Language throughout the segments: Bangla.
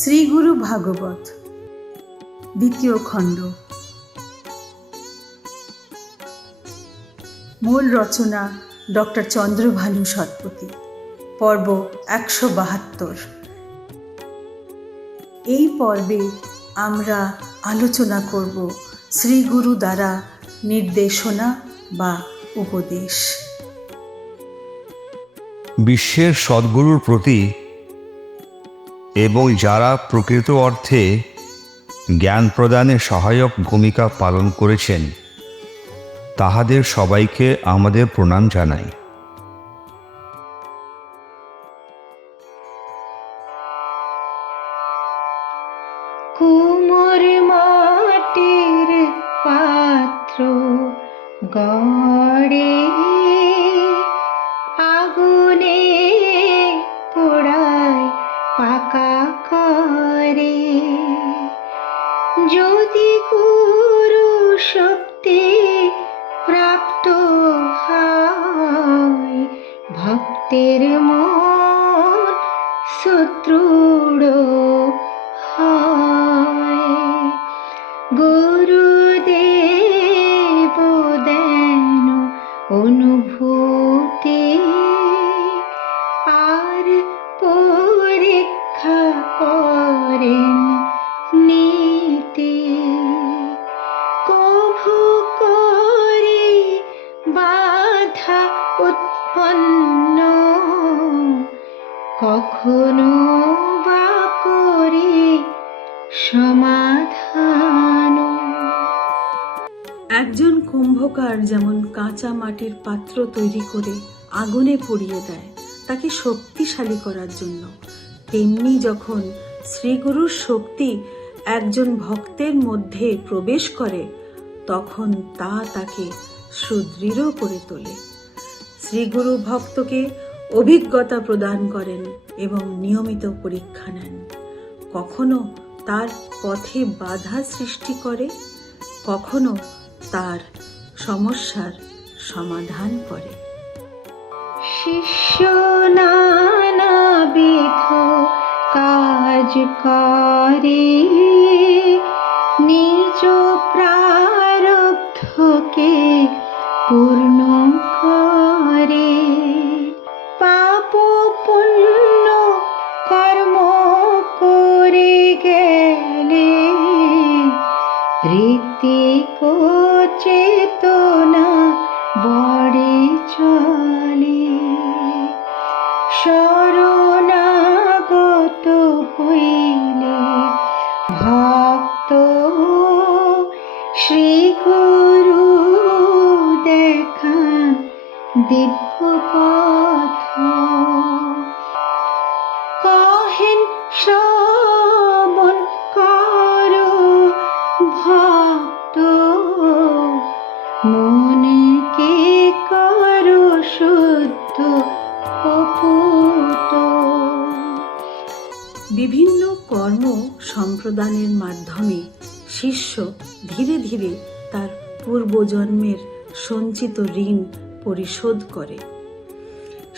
শ্রীগুরু ভাগবত দ্বিতীয় খণ্ড। মূল রচনা ডক্টর চন্দ্রভানু শতপথী। পর্ব ১৭২। এই পর্বে আমরা আলোচনা করব শ্রীগুরু দ্বারা নির্দেশনা বা উপদেশ। বিশ্বের সদ্গুরুর প্রতি এবং যারা প্রকৃত অর্থে জ্ঞান প্রদানে সহায়ক ভূমিকা পালন করেছেন তাহাদের সবাইকে আমাদের প্রণাম জানাই। কুমোর মাটির পাত্র গড়ে আগুনে পোড়ায় পাকা করে, যদি গুরু শক্তি প্রাপ্ত হয় ভক্তের মন সুদৃঢ় হয়। গুরুদেব দেন অনুভূতি আর পরীক্ষা করেন নীতি। কভু করে বাধা উৎপন্ন, কখনো বা করে সমাধান। একজন কুম্ভকার যেমন কাঁচা মাটির পাত্র তৈরি করে আগুনে পুড়িয়ে দেয় তাকে শক্তিশালী করার জন্য, তেমনি যখন শ্রীগুরুর শক্তি একজন ভক্তের মধ্যে প্রবেশ করে তখন তা তাকে সুদৃঢ় করে তোলে। শ্রীগুরু ভক্তকে অভিজ্ঞতা প্রদান করেন এবং নিয়মিত পরীক্ষা নেন। কখনো তার পথে বাধা সৃষ্টি করে, কখনো তার সমস্যার সমাধান করে। শিষ্য নানাবিধ কাজ করে, নিজ প্রারব্ধকে পূর্ণ করে। পাপ পুণ্য কর্ম করে গেলে ঋত্বিক চেতনা বড়ে চলে। শরণাগত হইলে ভক্ত শ্রীগুরু দেখান দিব্য পথ। কহেন শ্রবণ করো ভক্ত, মনকে করো শুদ্ধ অপুত। বিভিন্ন কর্ম সম্প্রদানের মাধ্যমে শিষ্য ধীরে ধীরে তার পূর্বজন্মের সঞ্চিত ঋণ পরিশোধ করে।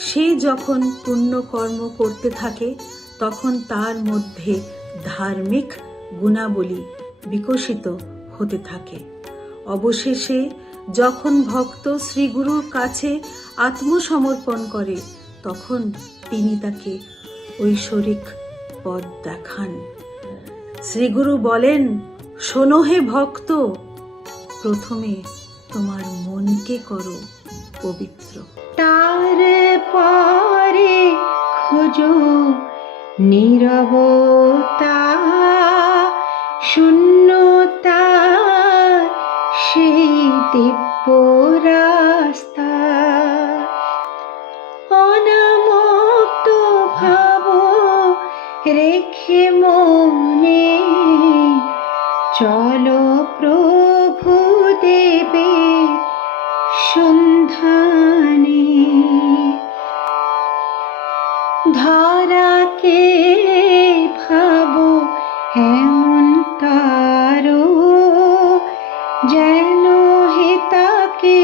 সে যখন পুণ্যকর্ম করতে থাকে তখন তার মধ্যে ধার্মিক গুণাবলী বিকশিত হতে থাকে। অবশেষে যখন ভক্ত শ্রীগুরুর কাছে আত্মসমর্পণ করে তখন তিনি তাকে ঐশ্বরিক পদ দেখান। শ্রীগুরু বলেন, শোনো হে ভক্ত, প্রথমে তোমার মনকে করো পবিত্র। তার পরে খোঁজো নীরবতা, শূন্যতা সেই দিব্য রাস্তা। অনামুক্ত ভাব রেখে মনে চলো প্রভু দেবে সন্ধানে, ধরাকে ভাবো এমন তারো, যেন হে তাকে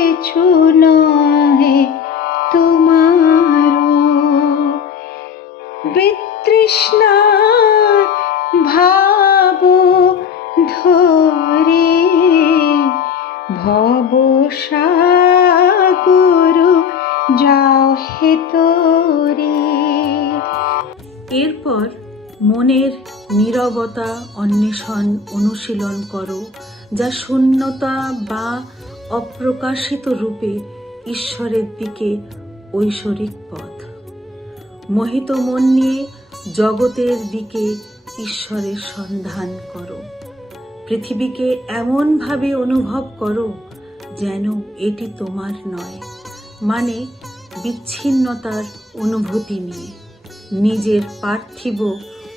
নহে তোমারও। বিতৃষ্ণার ভাব ধরে ভব সাগর যাও হে তোরে। এরপর মনের নীরবতা অন্বেষণ অনুশীলন করো, যা শূন্যতা বা অপ্রকাশিত রূপে ঈশ্বরের দিকে ঐশ্বরিক পথ। মোহিত মন নিয়ে জগতের দিকে ঈশ্বরের সন্ধান করো। পৃথিবীকে এমনভাবে অনুভব করো যেন এটি তোমার নয়, মানে বিচ্ছিন্নতার অনুভূতি নিয়ে নিজের পার্থিব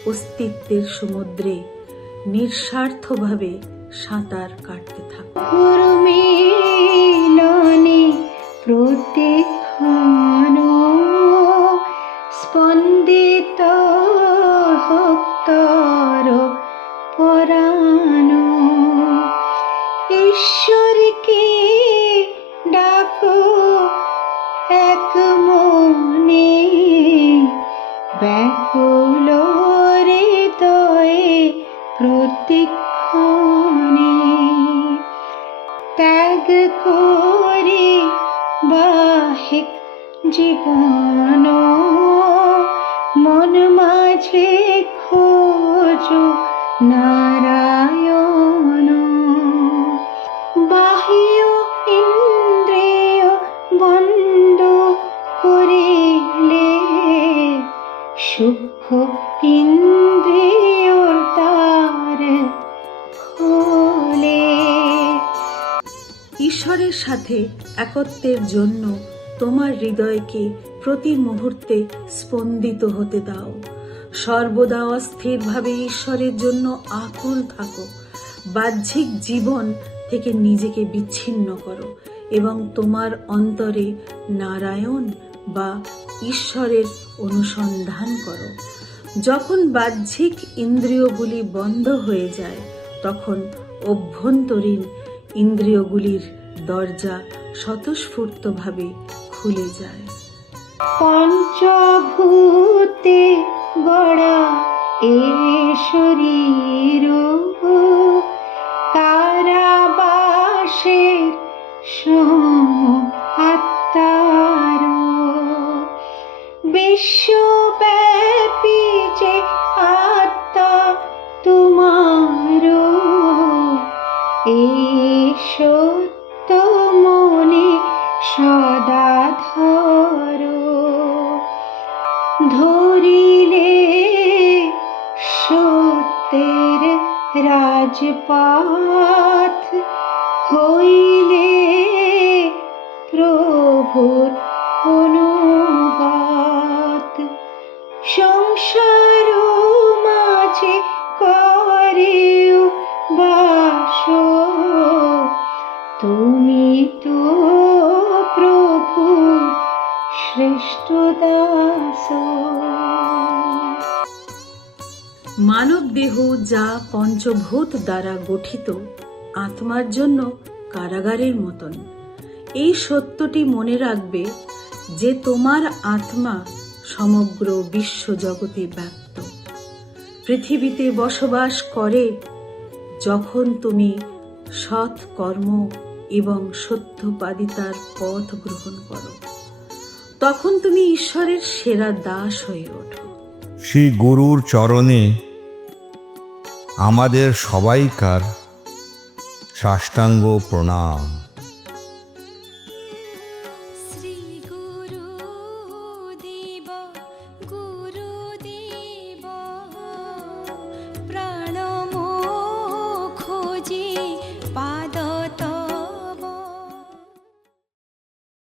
অস্তিত্বের সমুদ্রে নিঃস্বার্থভাবে সাঁতার কাটতে থাকো। গুরু মিলনে প্রতিক্ষণ স্পন্দিত হোক তর পরাণ। ঈশ্বরকে ডাকো এক মনে, ব্যাকুল হৃদয়ে প্রতিক্ষণে। ত্যাগ করে বাহিক জীবন, মন মাঝে খোঁজো নারায়ণ। বাহ্য ইন্দ্রিয় বন্ধ করিলে সূক্ষ্ম ইন্দ্রিয় দ্বার খোলে। ঈশ্বরের সাথে একত্বের জন্য তোমার হৃদয়কে প্রতি মুহূর্তে স্পন্দিত হতে দাও। সর্বদা অস্থিরভাবে ঈশ্বরের জন্য আকুল থাকো। বাহ্যিক জীবন থেকে নিজেকে বিচ্ছিন্ন করো এবং তোমার অন্তরে নারায়ণ বা ঈশ্বরের অনুসন্ধান করো। যখন বাহ্যিক ইন্দ্রিয়গুলি বন্ধ হয়ে যায়, তখন অভ্যন্তরীণ ইন্দ্রিয়গুলির দরজা স্বতঃস্ফূর্তভাবে খুলে যায়। পঞ্চভূতে গড়া এ শরীর কারাবাসের সম আত্মার। বিশ্বব্যাপী যে আত্মা তোমার, এই সত্য মনে সদা ধরো। ধরিলে সত্যের রাজপথ, হইলে প্রভুর অনুগত। সংসার মাঝে করেও বাস, তুমি তো প্রভু শ্রেষ্ঠ দাস। মানব দেহ যা পঞ্চভূত দ্বারা গঠিত, আত্মার জন্য কারাগারের মতন। এই সত্যটি মনে রাখবে যে তোমার আত্মা সমগ্র বিশ্বজগতে ব্যাপ্ত। পৃথিবীতে বসবাস করে যখন তুমি সৎ কর্ম এবং সত্যবাদিতার পথ গ্রহণ করো, তখন তুমি ঈশ্বরের সেরা দাস হয়ে ওঠো। শ্রী গুরুর চরণে আমাদের সবাইকার সাষ্টাঙ্গ প্রণাম।